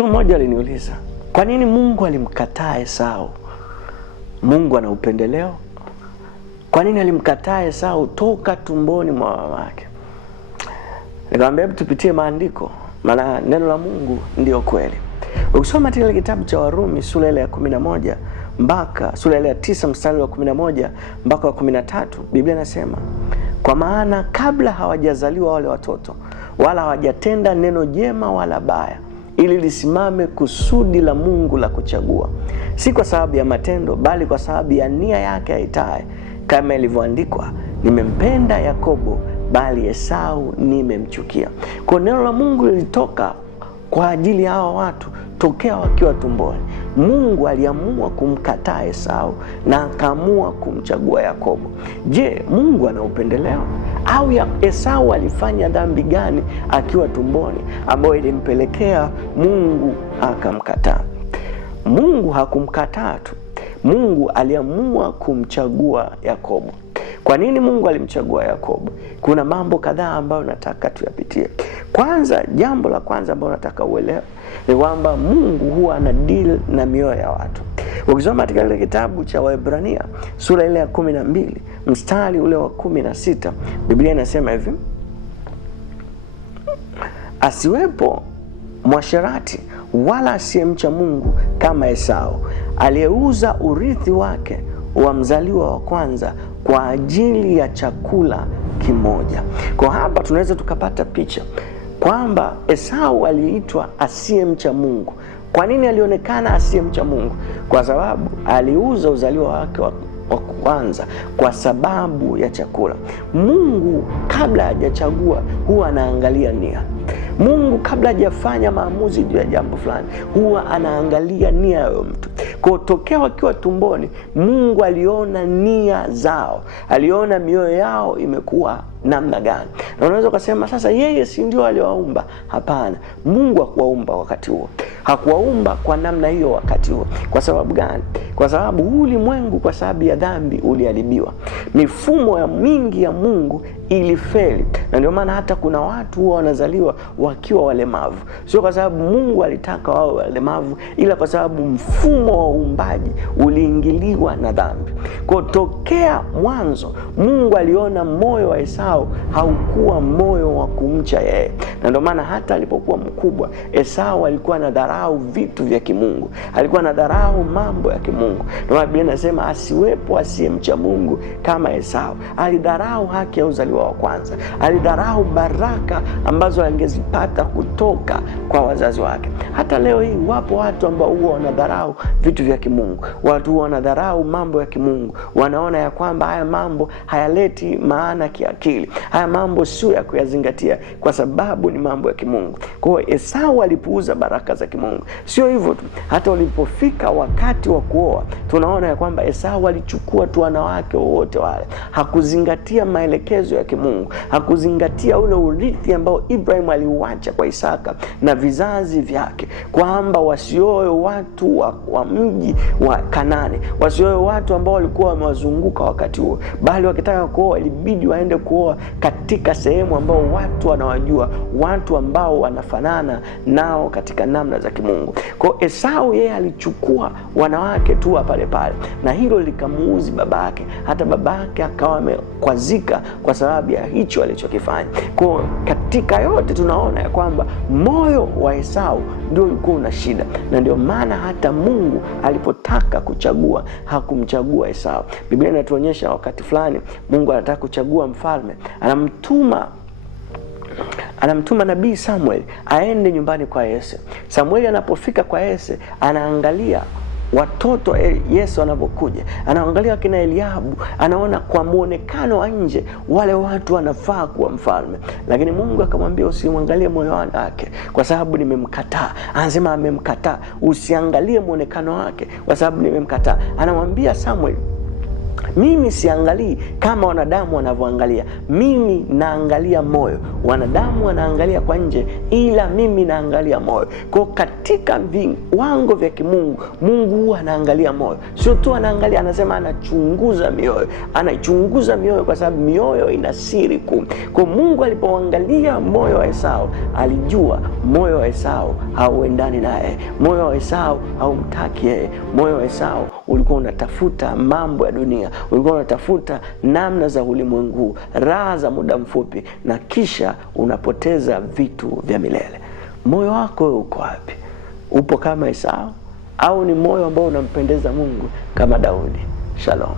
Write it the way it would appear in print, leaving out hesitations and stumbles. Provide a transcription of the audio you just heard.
Mtu mmoja aliniuliza, kwa nini Mungu alimkataa Esau? Mungu ana upendeleo? Kwa nini alimkataa Esau toka tumboni mwa mamake? Nikamwambia tupitie maandiko, maana neno la Mungu ndio kweli. Ukisoma katika kitabu cha Warumi sura ya 11 mpaka sura ya 9 mstari wa 11 mpaka wa 13, Biblia inasema, kwa maana kabla hawajazaliwa wale watoto, wala hawajatenda neno jema wala baya, ili lisimame kusudi la Mungu la kuchagua, si kwa sababu ya matendo, bali kwa sababu ya nia yake aitaye, kama ilivyoandikwa, nimempenda Yakobo bali Esau nimemchukia. Kwa neno la Mungu lilitoka kwa ajili ya hao watu tokea wakiwa tumboni. Mungu aliamua kumkataa Esau na akaamua kumchagua Yakobo. Je, Mungu ana upendeleo? Au Esau alifanya dhambi gani akiwa tumboni ambayo ilimpelekea Mungu akamkataa? Mungu hakumkataa tu. Mungu aliamua kumchagua Yakobo. Kwa nini Mungu alimchagua Yakobo? Kuna mambo kadhaa ambayo nataka tuyapitie. Kwanza, jambo la kwanza ambalo nataka uelewe ni kwamba Mungu huwa ana deal na mioyo ya watu. Ukisoma katika ile kitabu cha Waebrania sura ile ya 12 mstari ule wa 16, Biblia inasema hivi, asiwepo mwasherati wala asiyemcha Mungu kama Esau, aliyeuza urithi wake wa mzaliwa wa kwanza kwa ajili ya chakula kimoja. Kwa hapa tunaweza tukapata picha kwamba Esau aliitwa asiyemcha Mungu. Kwa nini alionekana asiyemcha Mungu? Kwa sababu aliuza uzaliwa wake wa kwanza kwa sababu ya chakula. Mungu kabla hajachagua huwa anaangalia nia. Mungu kabla hajafanya maamuzi juu ya jambo fulani huwa anaangalia nia ya mtu. Kwa tokea wakiwa tumboni, Mungu aliona nia zao, aliona mioyo yao imekuwa namna gani. Na unaweza kusema sasa yeye si ndio aliwaumba? Hapana, Mungu hakuwaumba wakati huo. Hakuwaumba kwa namna hiyo wakati huo. Kwa sababu gani? Kwa sababu ulimwengu kwa sababu ya dhambi uliharibiwa. Mifumo ya mingi ya Mungu ilifeli. Na ndio maana hata kuna watu huwa wanazaliwa wakiwa walemavu. Sio kwa sababu Mungu alitaka wao walemavu, ila kwa sababu mfumo wa uumbaji uliingiliwa na dhambi. Kwa tokea mwanzo Mungu aliona moyo wa Esau haukuwa moyo wa kumcha yeye. Na ndio maana hata alipokuwa mkubwa, Esau alikuwa anadharau vitu vya kimungu. Alikuwa anadharau mambo ya kimungu. Ndio maana Biblia inasema asiwepo asiyemcha Mungu kama Esau. Alidharau haki ya uzaliwa wa kwanza. Alidharau baraka ambazo angezipata kutoka kwa wazazi wake. Hata leo hii wapo watu ambao huwa wanadharau vitu vya kimungu. Watu huwa wanadharau mambo ya kimungu. Wanaona ya kwamba haya mambo hayaleti maana kiakili. Haya mambo sio ya kuyazingatia kwa sababu ni mambo ya kimungu. Kwa hiyo Esau alipuuza baraka za kimungu. Sio hivyo tu, hata ulipofika wakati wa kuoa, tunaona ya kwamba Esau alichukua tu wanawake wote wale. Hakuzingatia maelekezo ya kimungu. Hakuzingatia ule urithi ambao Ibrahim aliuacha kwa Isaka na vizazi vyake, kwamba wasioe watu wa mji wa Kanani, wasioe watu ambao walikuwa wamewazunguka wakati huo, bali wakitaka kuoa ilibidi waende kuoa katika sehemu ambao watu wanawajua, watu ambao wanafanana nao katika namna za kimungu. Kwa Esau yeye alichukua wanawake tu pale pale, na hilo likamuuzi babake. Hata babake akawa amekwazika kwa sababu ya hicho alichokifanya. Kwa katika yote tunaona ya kwamba moyo wa Esau ndio ulikuwa una shida, na ndio maana hata Mungu alipotaka kuchagua hakumchagua Esau. Biblia inatuonyesha wakati fulani Mungu anataka kuchagua mfalme, anamtuma nabii Samuel aende nyumbani kwa Yese. Samuel anapofika kwa Yese, anaangalia watoto Yesu wanapokuja, anaangalia kina Eliabu, anaona kwa muonekano wa nje wale watu wanafaa kuwa mfalme, lakini Mungu akamwambia usimwangalie moyo wake kwa sababu nimemkataa. Anasema amemkataa, usiangalie muonekano wake kwa sababu nimemkataa. Anamwambia Samuel Mimi siangalii kama wanadamu wanavyoangalia. Mimi naangalia moyo. Wanadamu wanaangalia kwa nje, ila mimi naangalia moyo. Kwa katika viwango vya kimungu, Mungu huwa anaangalia moyo. Sio tu anaangalia, anasema anachunguza mioyo. Anachunguza mioyo kwa sababu mioyo ina siri kuu. Kwa Mungu alipoangalia moyo wa Esau, alijua moyo wa Esau hauendani naye. Moyo wa Esau haumtaki yeye. Moyo wa Esau ulikuwa unatafuta mambo ya dunia. Ulikuwa unatafuta namna za ulimwengu, raha za muda mfupi, na kisha unapoteza vitu vya milele. Moyo wako wewe uko wapi? Upo kama Esau au ni moyo ambao unampendeza Mungu kama Daudi? Shalom.